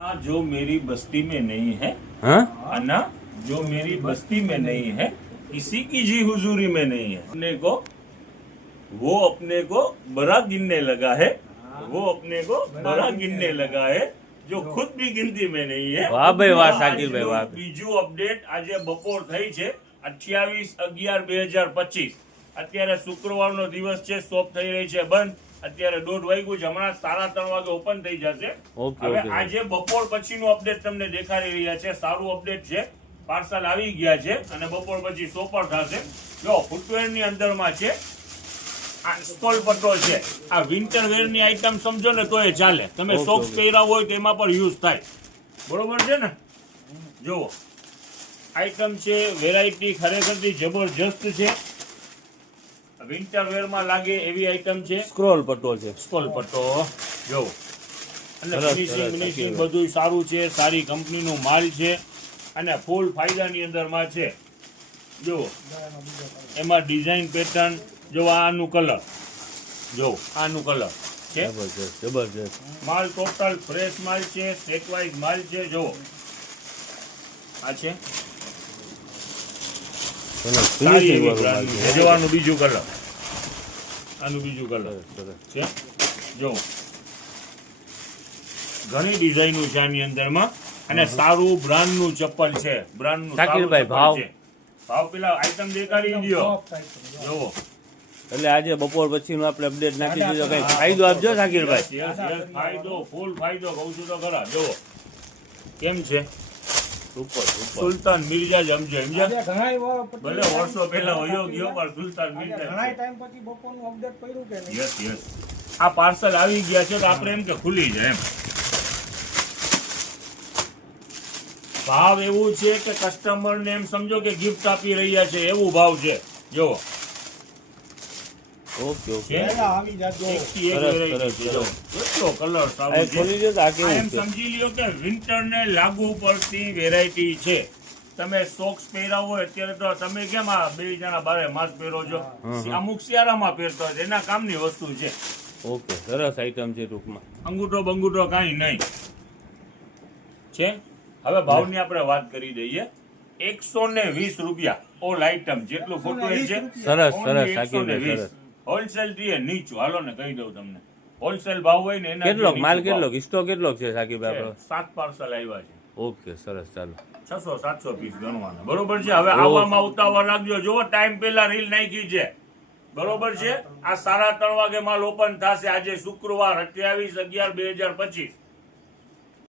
जो मेरी बस्ती में नहीं है हाँ अन्ना, जो मेरी बस्ती में नहीं है किसी की जी हुजूरी में नहीं है। वो अपने को बड़ा गिनने लगा है, वो अपने को बड़ा गिनने लगा है जो खुद भी गिनती में नहीं है। વાહ ભાઈ વાહ શાકિરભાઈ વાહ બીજું અપડેટ આજે બપોર થઈ છે 28/11/2025। અત્યારે શુક્રવારનો દિવસ છે, શોપ થઈ રહી છે બંધ। અત્યારે 1:30 વાગ્યું છે, હમણાં 3:30 વાગે ઓપન થઈ જશે। હવે આજે બપોર પછીનું અપડેટ તમને દેખાડી રહ્યા છે। સારું અપડેટ છે, પાર્સલ આવી ગયા છે અને બપોર પછી સોપર થશે। જો ફૂટવેર ની અંદરમાં છે આ સ્ટોલ પટ્ટો છે। આ વિન્ટર વેર ની આઈટમ સમજો ને તો એ ચાલે, તમે સોક્સ પહેર્યા હોય તો એમાં પણ યુઝ થાય, બરોબર છે ને। જુઓ આઈટમ છે, વેરાયટી ખરેખરથી જબરજસ્ત છે। વિન્ટર વેર માં લાગે એવી આઈટમ છે। સ્ક્રોલ પટ્ટો છે, સ્ટોલ પટ્ટો જો, અને ફિનિશિંગ બધું સારું છે, સારી કંપનીનું માલ છે અને ફૂલ ફાયદાની અંદરમાં છે। જો એમાં ડિઝાઇન પેટર્ન જો, આનું કલર જો, આનું કલર છે, જબરજસ્ત જબરજસ્ત માલ ટોટલ ફ્રેશ માલ છે, સેટ વાઇઝ માલ છે। જો આ છે સારી એવી બ્રાન્ડની છે। જો આનું બીજું કલર, આનું બીજું કલર છે। જો ઘણી ડિઝાઇનો છે આની અંદરમાં અને સારું બ્રાન્ડનું ચપ્પલ છે, બ્રાન્ડનું શાકિરભાઈ ભાવ ભાવ પેલા આઈટમ દેખાડી દયો। જો એટલે આજે બપોર પછીનું આપણે અપડેટ નાખી દીધો, કઈ ફાયદો આપજો શાકિરભાઈ। ફાયદો ફૂલ ફાયદો કહું છું તો ખરા। જો કેમ છે સુપર સુપર સુલતાન મિર્જા જ સમજો, ભલે વર્ષો પહેલા વયો ગયો પણ સુલતાન મિર્જા ઘણા ટાઈમ પછી બપોરનું અપડેટ કર્યું કે નહીં? યસ યસ, આ પાર્સલ આવી ગયા છે તો આપણે એમ કે ખુલી જાય એમ। ભાવ એવું છે કે કસ્ટમર ને એમ સમજો કે ગિફ્ટ આપી રહ્યા છે એવું ભાવ છે। જો ઓકે ઓકે પહેલા આવી જાજો। એકથી એક variety છે। જો કેટલો કલર સારો ખોલી છે, દો તો આ આ કેવું એમ છે? સમજી લ્યો કે વિન્ટર ને લાગુ પડતી વેરાયટી છે। તમે સોક્સ પહેર્યા હોય અત્યારે તો તમે કેમ આ બે જણા બારે માસ પહેરો છો, અમુક શિયાળામાં પહેરતો હોય એના કામની વસ્તુ છે। ઓકે સરસ આઈટમ છે ટૂંકમાં। અંગૂઠો બંગૂઠો કાંઈ નહીં છે। હવે ભાવની આપણે વાત કરી દઈએ। 120 રૂપિયા ઓલ આઈટમ જેટલું ફૂટવેર છે, સરસ only સરસ શાકિરભાઈ 120। સરસ। હોલસેલ થી નીચું, હાલો ને કહી દઉં તમને, હોલસેલ ભાવ હોય ને એના કેટલોક માલ કેટલોક સ્ટોક કેટલોક છે શાકિરભાઈ આપણો? 7 પાર્સલ આવ્યા છે। ઓકે સરસ ચાલો 600-700 પીસ ગણવાના, બરોબર છે। હવે આવવામાં ઉતાવળ લાગજો, જોવો ટાઈમ પહેલા રીલ નાખી છે, બરોબર છે। આ 3:30 વાગે માલ ઓપન થશે આજે શુક્રવાર 28/11/2025।